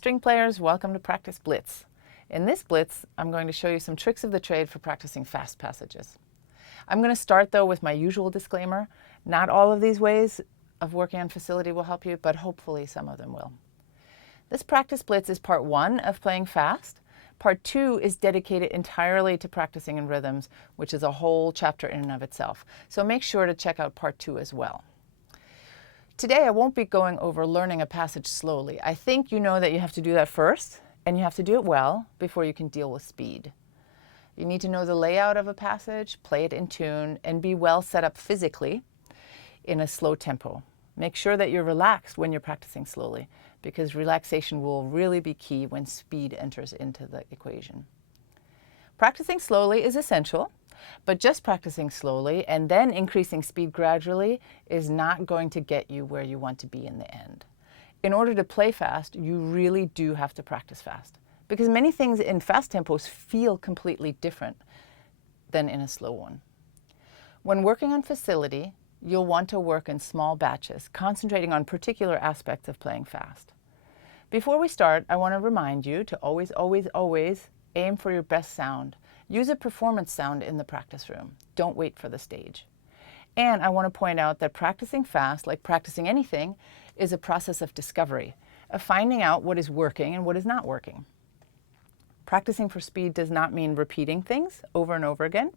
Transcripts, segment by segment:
string players, welcome to Practice Blitz. In this Blitz, I'm going to show you some tricks of the trade for practicing fast passages. I'm going to start though with my usual disclaimer. Not all of these ways of working on facility will help you, but hopefully some of them will. This Practice Blitz is part 1 of playing fast. Part 2 is dedicated entirely to practicing in rhythms, which is a whole chapter in and of itself. So make sure to check out part 2 as well. Today I won't be going over learning a passage slowly. I think you know that you have to do that first, and you have to do it well before you can deal with speed. You need to know the layout of a passage, play it in tune, and be well set up physically in a slow tempo. Make sure that you're relaxed when you're practicing slowly, because relaxation will really be key when speed enters into the equation. Practicing slowly is essential, but just practicing slowly and then increasing speed gradually is not going to get you where you want to be in the end. In order to play fast, you really do have to practice fast, because many things in fast tempos feel completely different than in a slow one. When working on facility, you'll want to work in small batches, concentrating on particular aspects of playing fast. Before we start, I want to remind you to always aim for your best sound. Use a performance sound in the practice room. Don't wait for the stage. And I want to point out that practicing fast, like practicing anything, is a process of discovery, of finding out what is working and what is not working. Practicing for speed does not mean repeating things over and over again.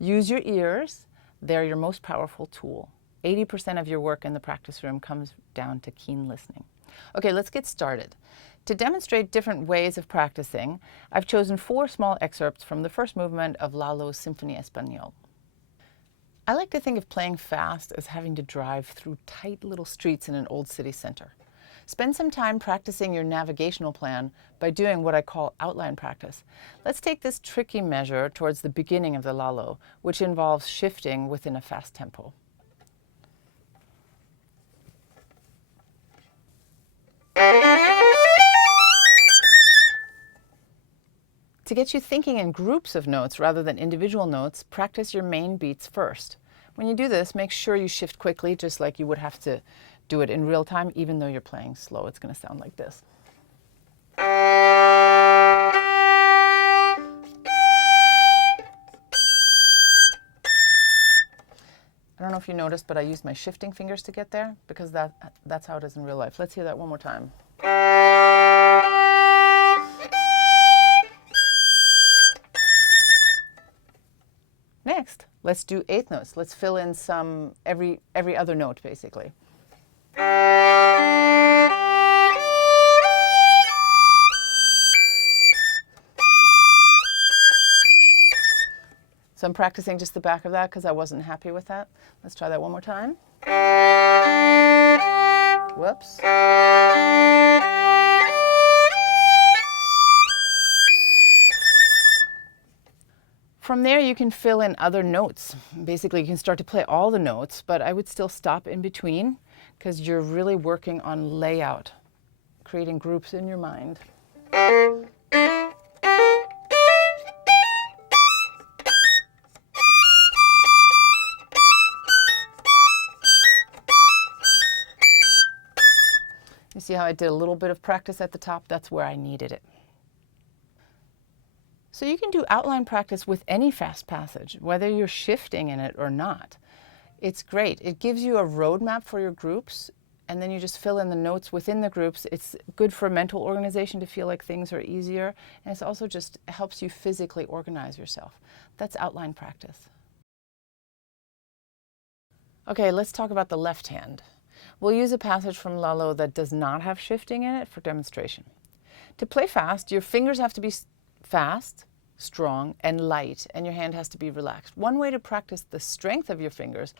Use your ears. They're your most powerful tool. 80% of your work in the practice room comes down to keen listening. Okay, let's get started. To demonstrate different ways of practicing, I've chosen 4 small excerpts from the first movement of Lalo's Symphony Espagnole. I like to think of playing fast as having to drive through tight little streets in an old city center. Spend some time practicing your navigational plan by doing what I call outline practice. Let's take this tricky measure towards the beginning of the Lalo, which involves shifting within a fast tempo. To get you thinking in groups of notes rather than individual notes, practice your main beats first. When you do this, make sure you shift quickly, just like you would have to do it in real time, even though you're playing slow. It's going to sound like this. I don't know if you noticed, but I used my shifting fingers to get there, because that's how it is in real life. Let's hear that one more time. Next, let's do eighth notes. Let's fill in some every other note, basically. So I'm practicing just the back of that because I wasn't happy with that. Let's try that one more time. Whoops. From there, you can fill in other notes. Basically, you can start to play all the notes, but I would still stop in between because you're really working on layout, creating groups in your mind. You see how I did a little bit of practice at the top? That's where I needed it. So you can do outline practice with any fast passage, whether you're shifting in it or not. It's great. It gives you a roadmap for your groups, and then you just fill in the notes within the groups. It's good for mental organization to feel like things are easier, and it also just helps you physically organize yourself. That's outline practice. Okay, let's talk about the left hand. We'll use a passage from Lalo that does not have shifting in it for demonstration. To play fast, your fingers have to be fast, strong, and light, and your hand has to be relaxed. One way to practice the strength of your fingers,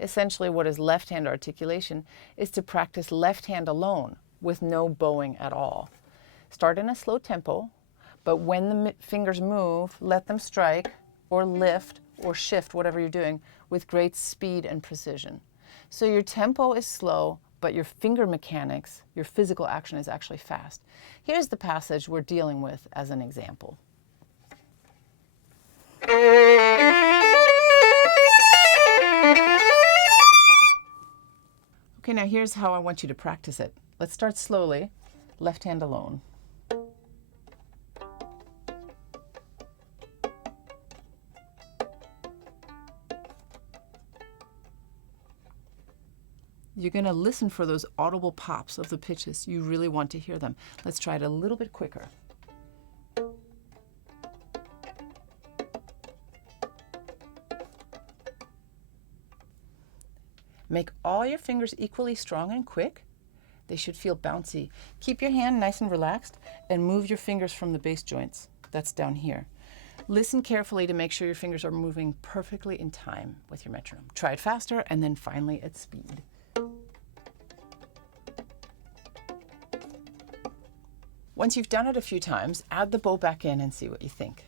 essentially what is left hand articulation, is to practice left hand alone with no bowing at all. Start in a slow tempo, but when the fingers move, let them strike or lift or shift, whatever you're doing, with great speed and precision. So your tempo is slow, but your finger mechanics, your physical action is actually fast. Here's the passage we're dealing with as an example. Okay, now here's how I want you to practice it. Let's start slowly. left hand alone. You're going to listen for those audible pops of the pitches. You really want to hear them. Let's try it a little bit quicker. Make all your fingers equally strong and quick. They should feel bouncy. Keep your hand nice and relaxed and move your fingers from the bass joints. That's down here. Listen carefully to make sure your fingers are moving perfectly in time with your metronome. Try it faster and then finally at speed. Once you've done it a few times, add the bow back in and see what you think.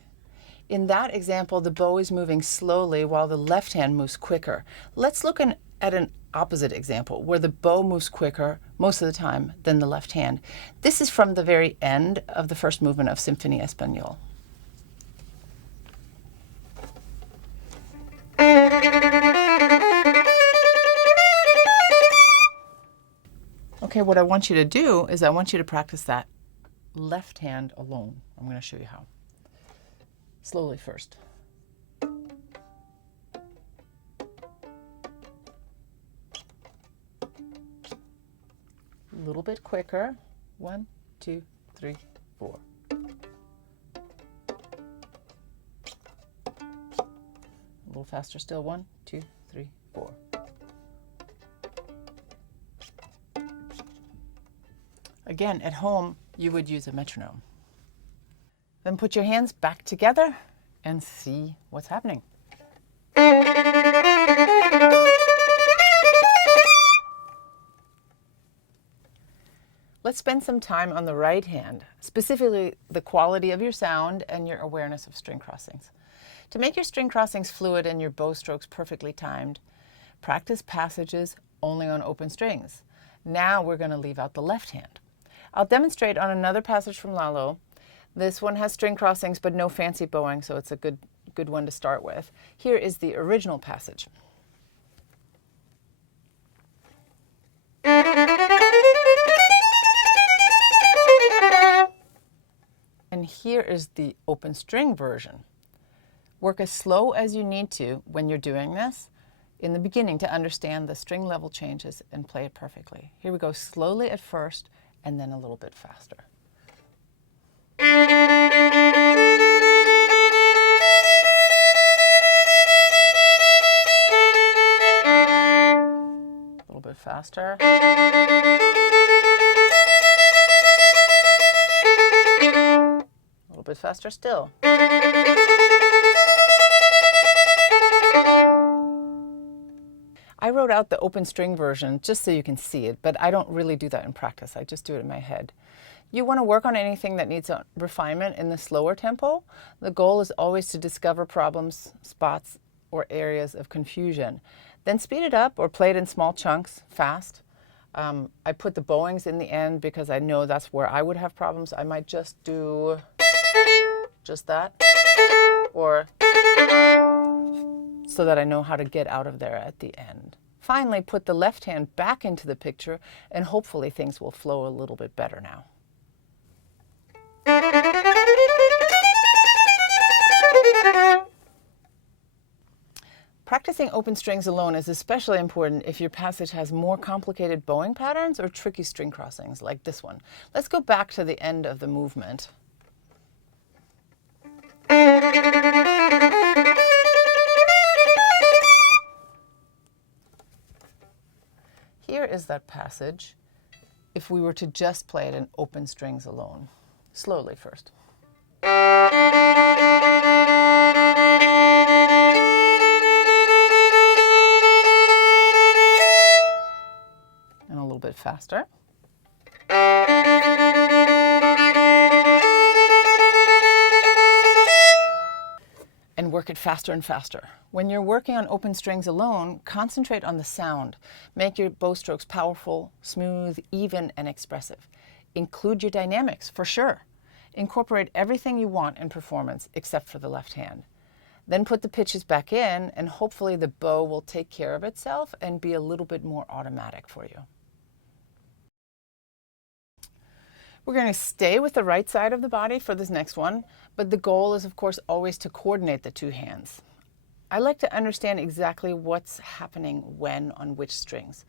In that example, the bow is moving slowly while the left hand moves quicker. Let's look at an opposite example where the bow moves quicker most of the time than the left hand. This is from the very end of the first movement of Symphonie Espagnole. Okay, what I want you to do is I want you to practice that left hand alone. I'm going to show you how. Slowly first. A little bit quicker. 1, 2, 3, 4. A little faster still. 1, 2, 3, 4. Again, at home, you would use a metronome. Then put your hands back together and see what's happening. Let's spend some time on the right hand, specifically the quality of your sound and your awareness of string crossings. To make your string crossings fluid and your bow strokes perfectly timed, practice passages only on open strings. Now we're going to leave out the left hand. I'll demonstrate on another passage from Lalo. This one has string crossings but no fancy bowing, so it's a good one to start with. Here is the original passage. And here is the open string version. Work as slow as you need to when you're doing this in the beginning to understand the string level changes and play it perfectly. Here we go, slowly at first and then a little bit faster. A little bit faster. A little bit faster still. I wrote out the open string version just so you can see it, but I don't really do that in practice. I just do it in my head. You want to work on anything that needs a refinement in the slower tempo. The goal is always to discover problems, spots, or areas of confusion. Then speed it up or play it in small chunks, fast. I put the bowings in the end because I know that's where I would have problems. I might just do just that, or so that I know how to get out of there at the end. Finally, put the left hand back into the picture and hopefully things will flow a little bit better now. Practicing open strings alone is especially important if your passage has more complicated bowing patterns or tricky string crossings like this one. Let's go back to the end of the movement. Here is that passage if we were to just play it in open strings alone. Slowly first. And a little bit faster. And work it faster and faster. When you're working on open strings alone, concentrate on the sound. Make your bow strokes powerful, smooth, even, and expressive. Include your dynamics, for sure. Incorporate everything you want in performance except for the left hand. Then put the pitches back in, and hopefully the bow will take care of itself and be a little bit more automatic for you. We're going to stay with the right side of the body for this next one, but the goal is, of course, always to coordinate the two hands. I like to understand exactly what's happening when on which strings.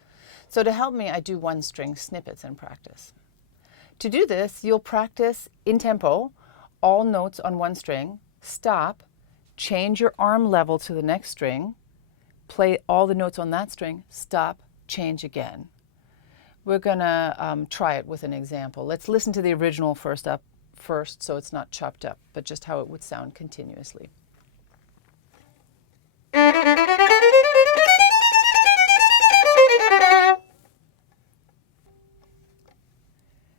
So to help me, I do one string snippets in practice. To do this, you'll practice in tempo, all notes on one string, stop, change your arm level to the next string, play all the notes on that string, stop, change again. We're going to try it with an example. Let's listen to the original first so it's not chopped up, but just how it would sound continuously.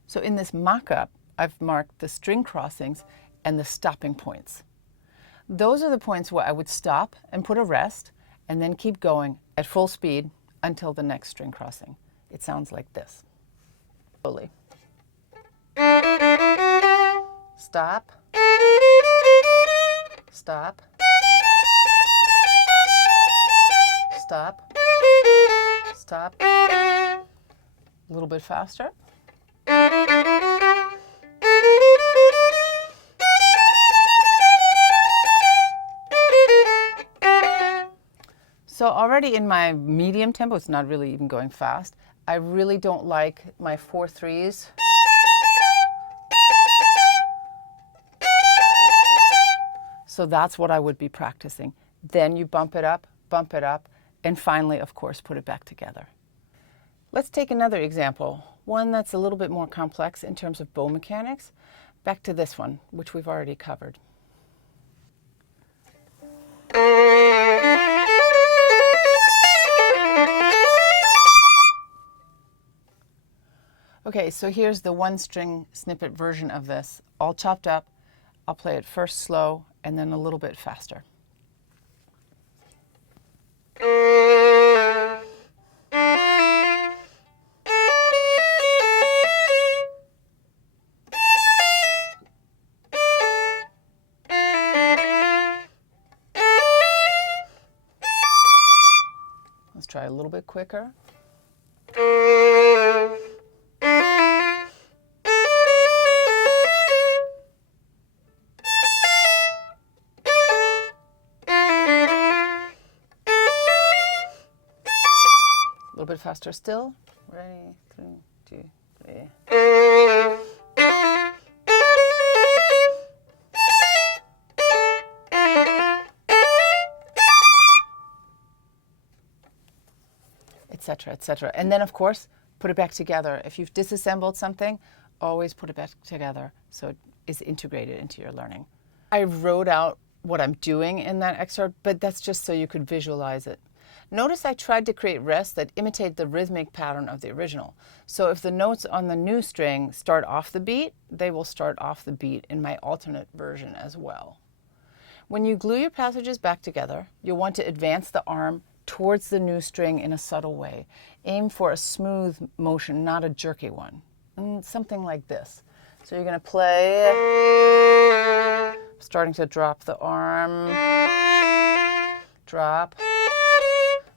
So in this mock-up, I've marked the string crossings and the stopping points. Those are the points where I would stop and put a rest and then keep going at full speed until the next string crossing. It sounds like this. Slowly. Stop. Stop. Stop. Stop. A little bit faster. So already in my medium tempo, it's not really even going fast. I really don't like my 4/3s. So that's what I would be practicing. Then you bump it up, and finally, of course, put it back together. Let's take another example, one that's a little bit more complex in terms of bow mechanics. Back to this one, which we've already covered. Okay, so here's the one string snippet version of this, all chopped up. I'll play it first slow and then a little bit faster. Let's try a little bit quicker. A little bit faster still. Ready, 3, 2, 3. Etc., etc. And then, of course, put it back together. If you've disassembled something, always put it back together so it is integrated into your learning. I wrote out what I'm doing in that excerpt, but that's just so you could visualize it. Notice I tried to create rests that imitate the rhythmic pattern of the original. So if the notes on the new string start off the beat, they will start off the beat in my alternate version as well. When you glue your passages back together, you'll want to advance the arm towards the new string in a subtle way. Aim for a smooth motion, not a jerky one. Something like this. So you're going to play, starting to drop the arm, drop,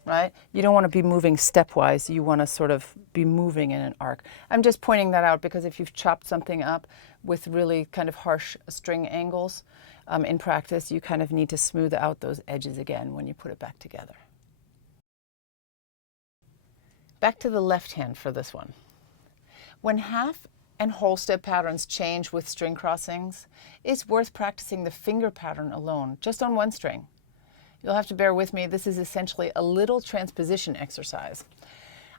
right? You don't want to be moving stepwise. You want to sort of be moving in an arc. I'm just pointing that out because if you've chopped something up with really kind of harsh string angles in practice, you kind of need to smooth out those edges again when you put it back together. Back to the left hand for this one. When half and whole step patterns change with string crossings, it's worth practicing the finger pattern alone, just on one string. You'll have to bear with me. This is essentially a little transposition exercise.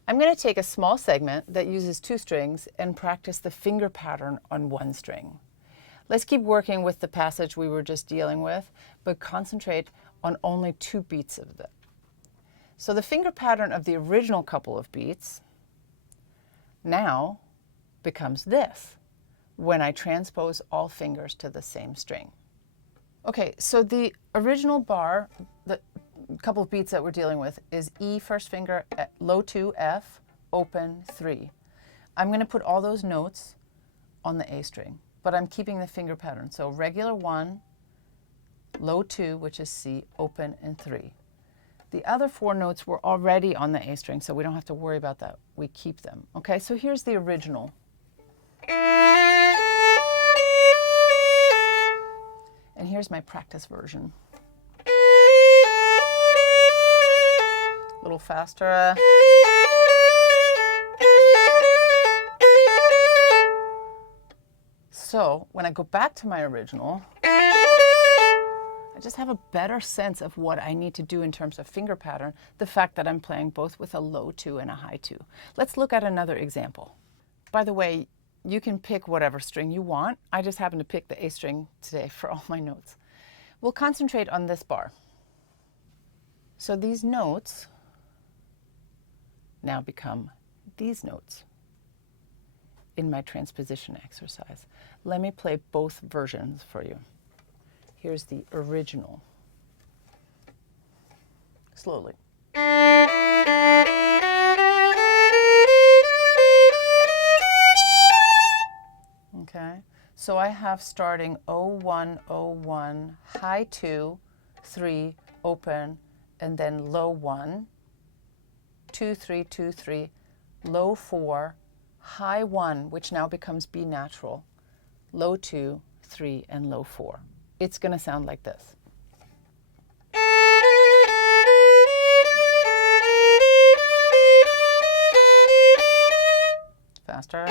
I'm going to take a small segment that uses 2 strings and practice the finger pattern on 1 string. Let's keep working with the passage we were just dealing with, but concentrate on only 2 beats of it. So the finger pattern of the original couple of beats now becomes this, when I transpose all fingers to the same string. Okay, so the original bar, the couple of beats that we're dealing with, is E first finger, low 2, F, open 3. I'm going to put all those notes on the A string, but I'm keeping the finger pattern. So regular 1, low 2, which is C, open, and 3. The other 4 notes were already on the A string, so we don't have to worry about that. We keep them. Okay, so here's the original. And here's my practice version. A little faster. So when I go back to my original, I just have a better sense of what I need to do in terms of finger pattern, the fact that I'm playing both with a low 2 and a high 2. Let's look at another example. By the way, you can pick whatever string you want. I just happen to pick the A string today for all my notes. We'll concentrate on this bar. So these notes now become these notes in my transposition exercise. Let me play both versions for you. Here's the original. Slowly. Okay, so I have starting 01, 01, high 2, 3, open, and then low 1, 2, 3, 2, 3, low 4, high 1, which now becomes B natural, low 2, 3, and low 4. It's going to sound like this. Faster.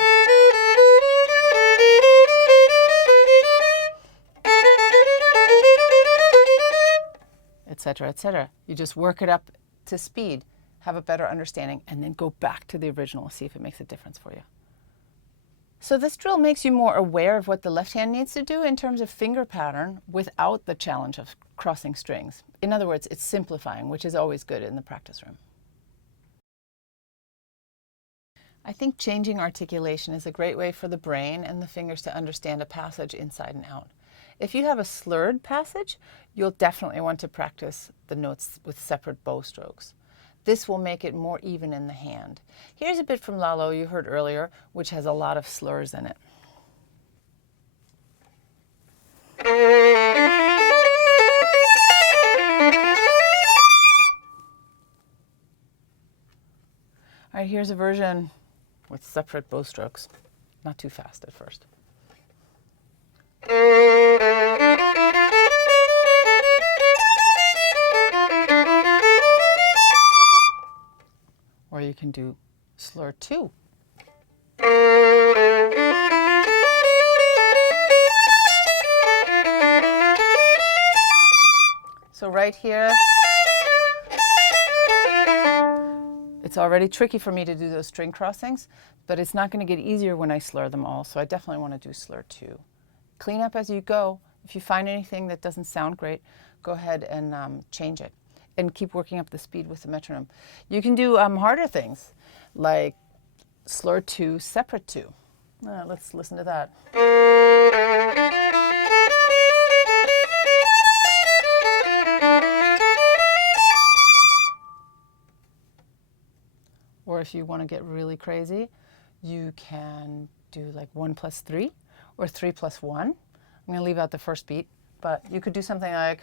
Etc., etc. You just work it up to speed, have a better understanding, and then go back to the original, see if it makes a difference for you. So this drill makes you more aware of what the left hand needs to do in terms of finger pattern without the challenge of crossing strings. In other words, it's simplifying, which is always good in the practice room. I think changing articulation is a great way for the brain and the fingers to understand a passage inside and out. If you have a slurred passage, you'll definitely want to practice the notes with separate bow strokes. This will make it more even in the hand. Here's a bit from Lalo you heard earlier, which has a lot of slurs in it. All right, here's a version with separate bow strokes. Not too fast at first. Or you can do slur 2. So right here, it's already tricky for me to do those string crossings, but it's not going to get easier when I slur them all, so I definitely want to do slur 2. Clean up as you go. If you find anything that doesn't sound great, go ahead and change it. And keep working up the speed with the metronome. You can do harder things, like slur 2, separate 2. Let's listen to that. Or if you want to get really crazy, you can do like 1 plus 3 or 3 plus 1. I'm going to leave out the first beat, but you could do something like...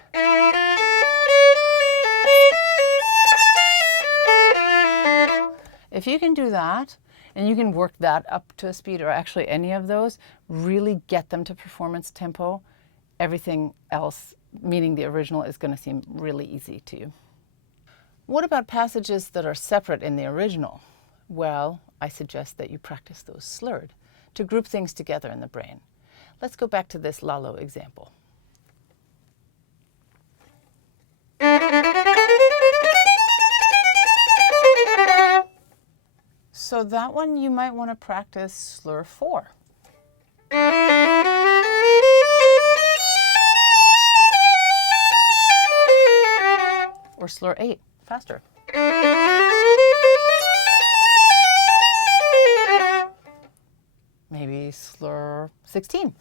If you can do that, and you can work that up to a speed, or actually any of those, really get them to performance tempo, everything else, meaning the original, is going to seem really easy to you. What about passages that are separate in the original? Well, I suggest that you practice those slurred to group things together in the brain. Let's go back to this Lalo example. So that one you might want to practice slur 4. Or slur 8, faster. Maybe slur 16.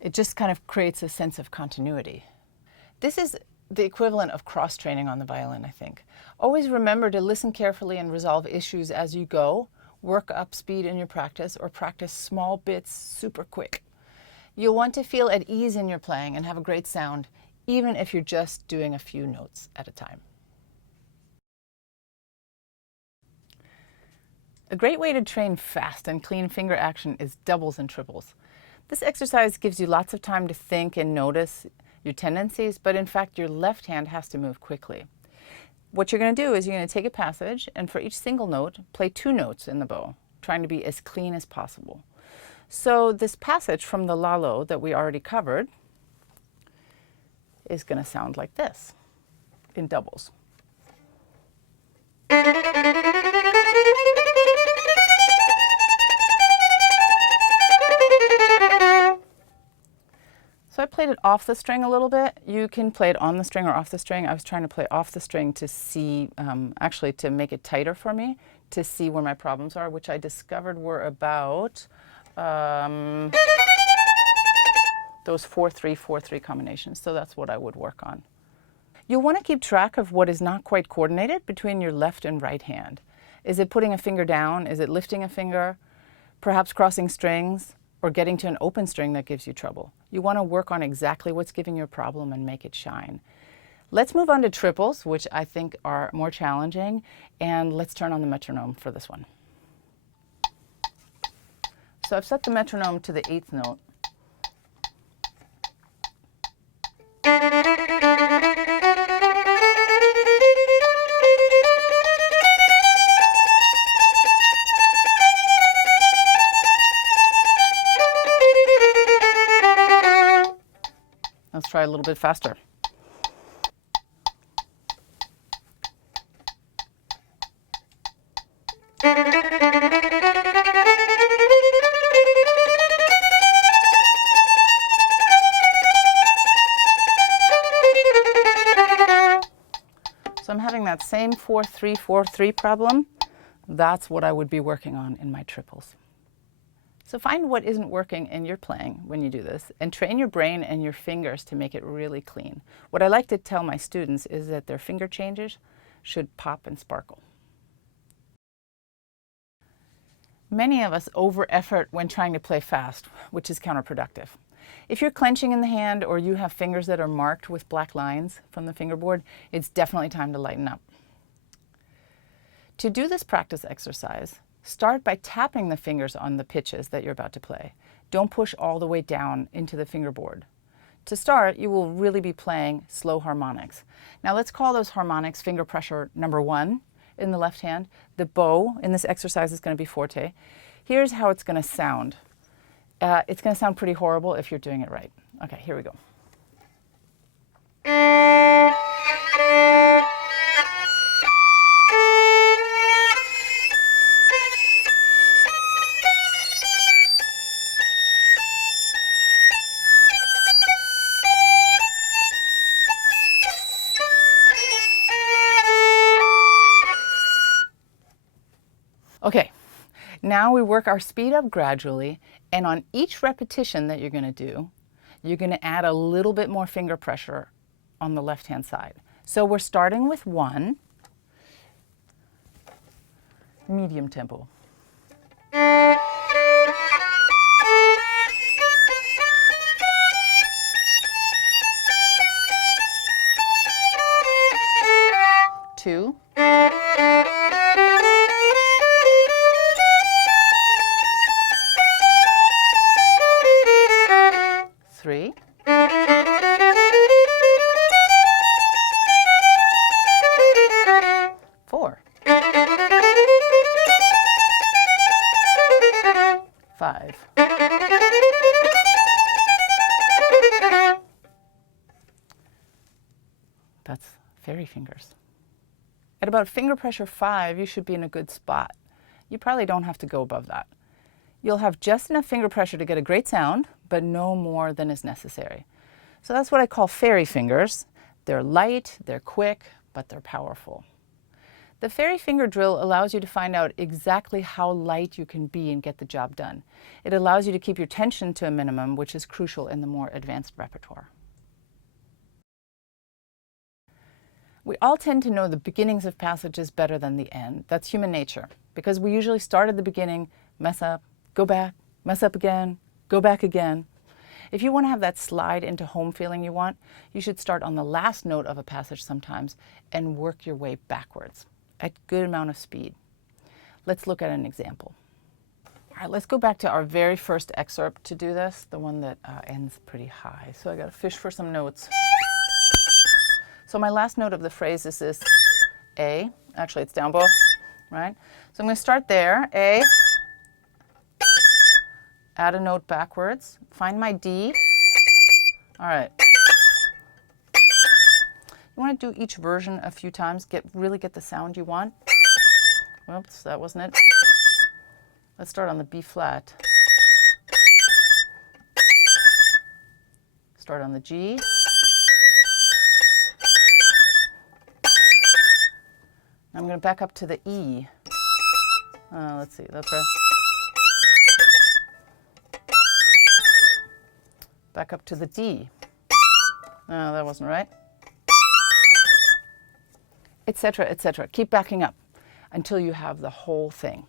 It just kind of creates a sense of continuity. This is the equivalent of cross-training on the violin, I think. Always remember to listen carefully and resolve issues as you go. Work up speed in your practice, or practice small bits super quick. You'll want to feel at ease in your playing and have a great sound, even if you're just doing a few notes at a time. A great way to train fast and clean finger action is doubles and triples. This exercise gives you lots of time to think and notice your tendencies, but in fact your left hand has to move quickly. What you're going to do is you're going to take a passage, and for each single note, play 2 notes in the bow, trying to be as clean as possible. So this passage from the Lalo that we already covered is going to sound like this in doubles. So I played it off the string a little bit. You can play it on the string or off the string. I was trying to play off the string to see, actually to make it tighter for me, to see where my problems are, which I discovered were about those 4-3, 4-3 combinations. So that's what I would work on. You'll want to keep track of what is not quite coordinated between your left and right hand. Is it putting a finger down? Is it lifting a finger? Perhaps crossing strings? Or getting to an open string that gives you trouble. You want to work on exactly what's giving you a problem and make it shine. Let's move on to triples, which I think are more challenging, and let's turn on the metronome for this one. So I've set the metronome to the 8th note. Let's try a little bit faster. So I'm having that same 4-3, 4-3 problem. That's what I would be working on in my triples. So find what isn't working in your playing when you do this, and train your brain and your fingers to make it really clean. What I like to tell my students is that their finger changes should pop and sparkle. Many of us over-effort when trying to play fast, which is counterproductive. If you're clenching in the hand or you have fingers that are marked with black lines from the fingerboard, it's definitely time to lighten up. To do this practice exercise, start by tapping the fingers on the pitches that you're about to play. Don't push all the way down into the fingerboard. To start, you will really be playing slow harmonics. Now let's call those harmonics finger pressure number 1 in the left hand. The bow in this exercise is going to be forte. Here's how it's going to sound. It's going to sound pretty horrible if you're doing it right. Okay, here we go. Okay, now we work our speed up gradually, and on each repetition that you're going to do, you're going to add a little bit more finger pressure on the left-hand side. So we're starting with 1, medium tempo. 2, 3, 4, 5, 6. That's fairy fingers. At about finger pressure 5, you should be in a good spot. You probably don't have to go above that. You'll have just enough finger pressure to get a great sound, but no more than is necessary. So that's what I call fairy fingers. They're light, they're quick, but they're powerful. The fairy finger drill allows you to find out exactly how light you can be and get the job done. It allows you to keep your tension to a minimum, which is crucial in the more advanced repertoire. We all tend to know the beginnings of passages better than the end. That's human nature, because we usually start at the beginning, mess up, go back, mess up again, go back again. If you want to have that slide into home feeling you want, you should start on the last note of a passage sometimes and work your way backwards at good amount of speed. Let's look at an example. All right, let's go back to our very first excerpt to do this, the one that ends pretty high. So I got to fish for some notes. So my last note of the phrase is this A. Actually, it's down bow, right? So I'm going to start there, A, add a note backwards, find my D. All right. You want to do each version a few times, really get the sound you want. Whoops, that wasn't it. Let's start on the B flat. Start on the G. I'm going to back up to the E. Let's see, that's right. Back up to the D. No, that wasn't right. Etc., etc. Keep backing up until you have the whole thing.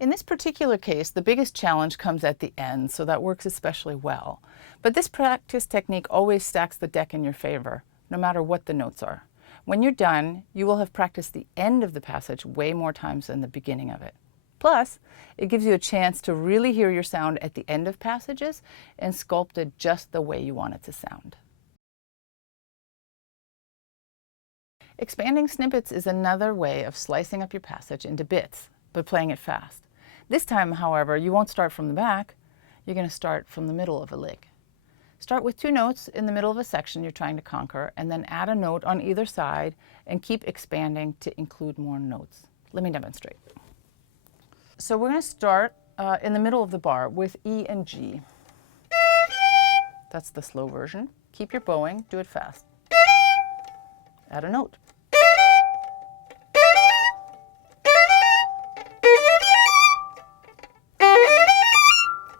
In this particular case, the biggest challenge comes at the end, so that works especially well. But this practice technique always stacks the deck in your favor, no matter what the notes are. When you're done, you will have practiced the end of the passage way more times than the beginning of it. Plus, it gives you a chance to really hear your sound at the end of passages and sculpt it just the way you want it to sound. Expanding snippets is another way of slicing up your passage into bits, but playing it fast. This time, however, you won't start from the back. You're going to start from the middle of a lick. Start with 2 notes in the middle of a section you're trying to conquer, and then add a note on either side and keep expanding to include more notes. Let me demonstrate. So we're going to start in the middle of the bar with E and G. That's the slow version. Keep your bowing, do it fast. Add a note.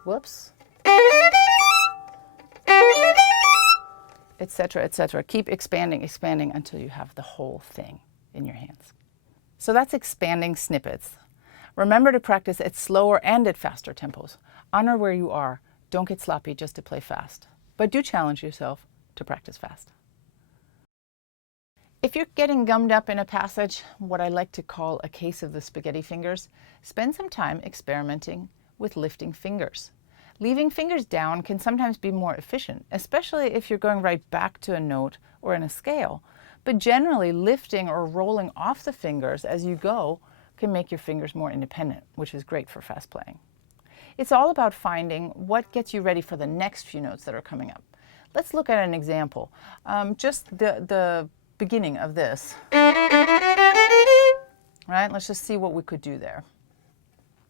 Whoops. Etc., etc. Keep expanding, expanding until you have the whole thing in your hands. So that's expanding snippets. Remember to practice at slower and at faster tempos. Honor where you are. Don't get sloppy just to play fast. But do challenge yourself to practice fast. If you're getting gummed up in a passage, what I like to call a case of the spaghetti fingers, spend some time experimenting with lifting fingers. Leaving fingers down can sometimes be more efficient, especially if you're going right back to a note or in a scale. But generally, lifting or rolling off the fingers as you go can make your fingers more independent, which is great for fast playing. It's all about finding what gets you ready for the next few notes that are coming up. Let's look at an example. Just the beginning of this. Right? Let's just see what we could do there.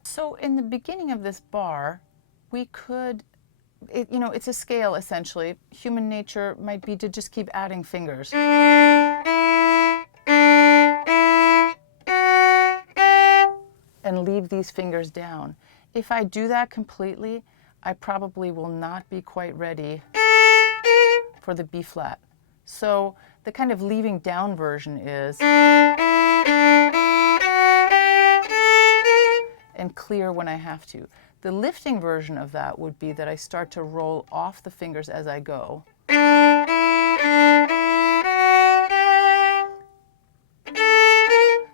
So in the beginning of this bar, we could, it's a scale essentially. Human nature might be to just keep adding fingers. And leave these fingers down. If I do that completely, I probably will not be quite ready for the B flat. So the kind of leaving down version is and clear when I have to. The lifting version of that would be that I start to roll off the fingers as I go.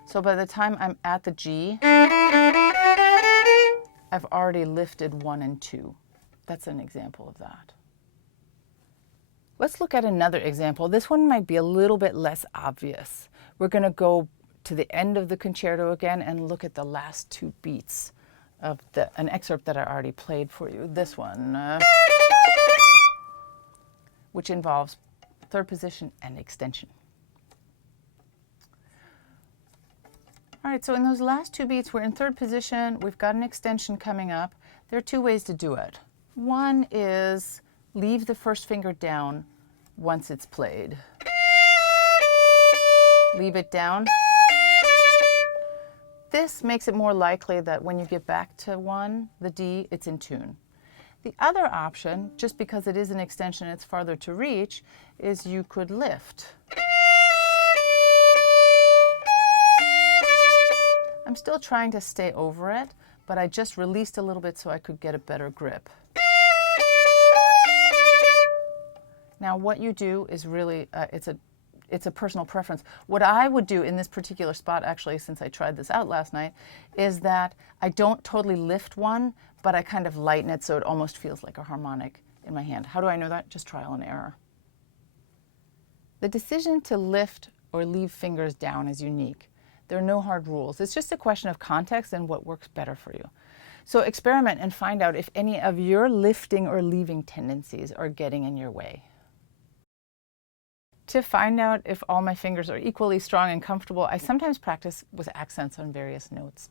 So by the time I'm at the G, I've already lifted 1 and 2. That's an example of that. Let's look at another example. This one might be a little bit less obvious. We're going to go to the end of the concerto again and look at the last 2 beats of an excerpt that I already played for you. This one, which involves 3rd position and extension. All right, so in those last 2 beats, we're in 3rd position. We've got an extension coming up. There are 2 ways to do it. One is leave the first finger down once it's played. Leave it down. This makes it more likely that when you get back to 1, the D, it's in tune. The other option, just because it is an extension, it's farther to reach, is you could lift. I'm still trying to stay over it, but I just released a little bit so I could get a better grip. Now what you do is really, it's a It's a personal preference. What I would do in this particular spot, actually, since I tried this out last night, is that I don't totally lift one, but I kind of lighten it so it almost feels like a harmonic in my hand. How do I know that? Just trial and error. The decision to lift or leave fingers down is unique. There are no hard rules. It's just a question of context and what works better for you. So experiment and find out if any of your lifting or leaving tendencies are getting in your way. To find out if all my fingers are equally strong and comfortable, I sometimes practice with accents on various notes.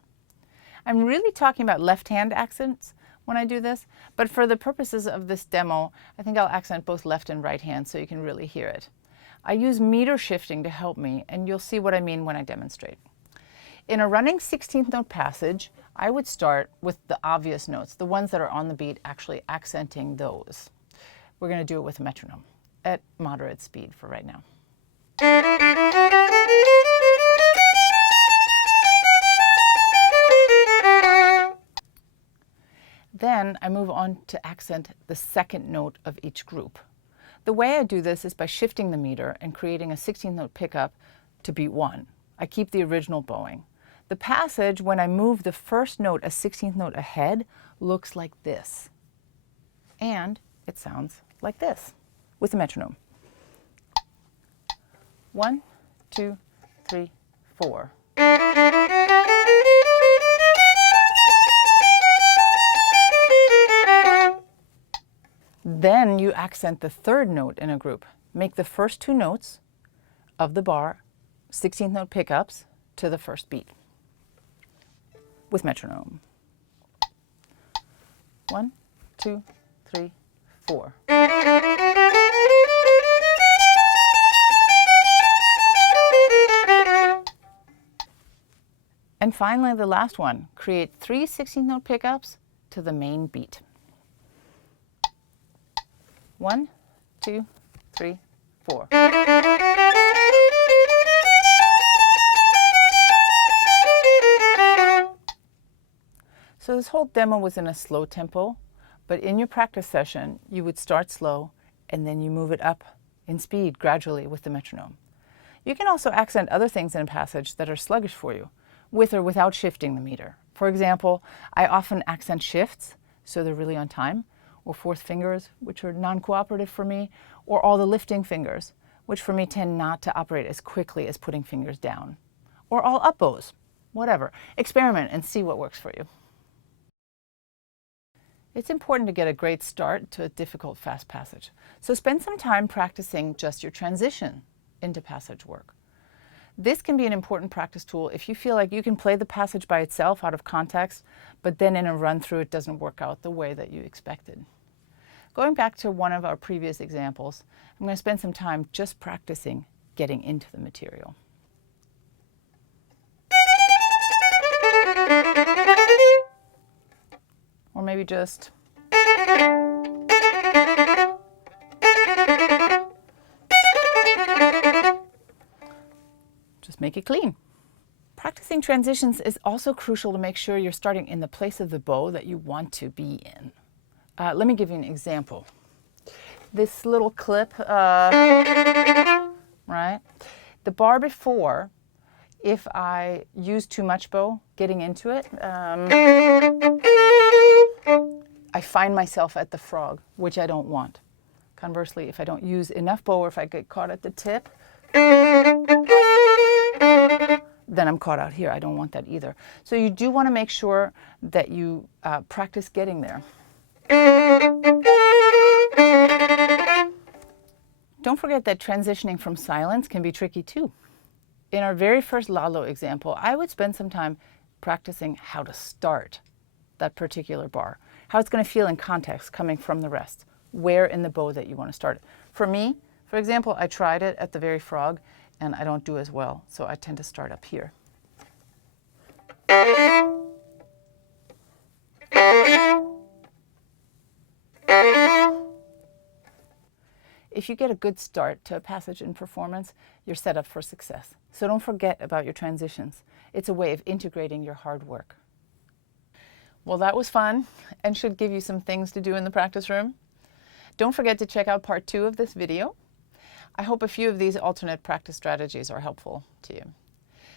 I'm really talking about left-hand accents when I do this, but for the purposes of this demo, I think I'll accent both left and right hand so you can really hear it. I use meter shifting to help me, and you'll see what I mean when I demonstrate. In a running 16th note passage, I would start with the obvious notes, the ones that are on the beat, actually accenting those. We're going to do it with a metronome at moderate speed for right now. Then I move on to accent the second note of each group. The way I do this is by shifting the meter and creating a 16th note pickup to beat 1. I keep the original bowing. The passage, when I move the first note a 16th note ahead, looks like this. And it sounds like this with the metronome. 1, 2, 3, 4. Then you accent the third note in a group. Make the first 2 notes of the bar 16th note pickups to the first beat with metronome. 1, 2, 3, 4. And finally, the last one, create 3 16th note pickups to the main beat. 1, 2, 3, 4. So this whole demo was in a slow tempo, but in your practice session, you would start slow and then you move it up in speed gradually with the metronome. You can also accent other things in a passage that are sluggish for you, with or without shifting the meter. For example, I often accent shifts, so they're really on time, or fourth fingers, which are non-cooperative for me, or all the lifting fingers, which for me tend not to operate as quickly as putting fingers down, or all up bows, whatever. Experiment and see what works for you. It's important to get a great start to a difficult fast passage, so spend some time practicing just your transition into passage work. This can be an important practice tool if you feel like you can play the passage by itself out of context, but then in a run-through it doesn't work out the way that you expected. Going back to one of our previous examples, I'm going to spend some time just practicing getting into the material. Or maybe just make it clean. Practicing transitions is also crucial to make sure you're starting in the place of the bow that you want to be in. Let me give you an example. This little clip, right? The bar before, if I use too much bow getting into it, I find myself at the frog, which I don't want. Conversely, if I don't use enough bow or if I get caught at the tip, then I'm caught out here. I don't want that either. So you do want to make sure that you practice getting there. Don't forget that transitioning from silence can be tricky too. In our very first Lalo example, I would spend some time practicing how to start that particular bar, how it's going to feel in context coming from the rest, where in the bow that you want to start it. For me, for example, I tried it at the very frog and I don't do as well, so I tend to start up here. If you get a good start to a passage in performance, you're set up for success. So don't forget about your transitions. It's a way of integrating your hard work. Well, that was fun and should give you some things to do in the practice room. Don't forget to check out part 2 of this video. I hope a few of these alternate practice strategies are helpful to you.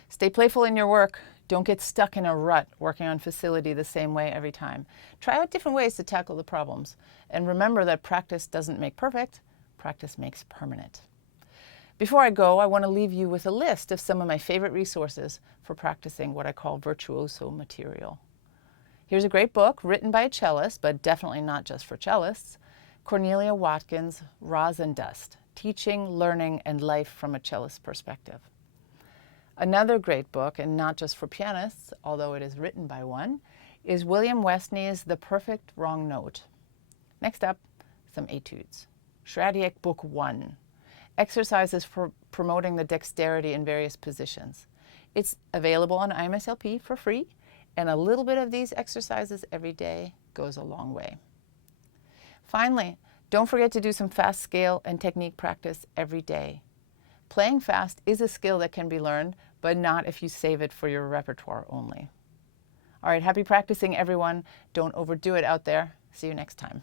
Stay playful in your work. Don't get stuck in a rut working on facility the same way every time. Try out different ways to tackle the problems. And remember that practice doesn't make perfect, practice makes permanent. Before I go, I want to leave you with a list of some of my favorite resources for practicing what I call virtuoso material. Here's a great book written by a cellist, but definitely not just for cellists. Cornelia Watkins' Raws and Dust, Teaching, Learning, and Life from a Cellist's Perspective. Another great book, and not just for pianists, although it is written by one, is William Westney's The Perfect Wrong Note. Next up, some etudes. Schradiak Book 1, Exercises for Promoting the Dexterity in Various Positions. It's available on IMSLP for free, and a little bit of these exercises every day goes a long way. Finally, don't forget to do some fast scale and technique practice every day. Playing fast is a skill that can be learned, but not if you save it for your repertoire only. All right, happy practicing, everyone. Don't overdo it out there. See you next time.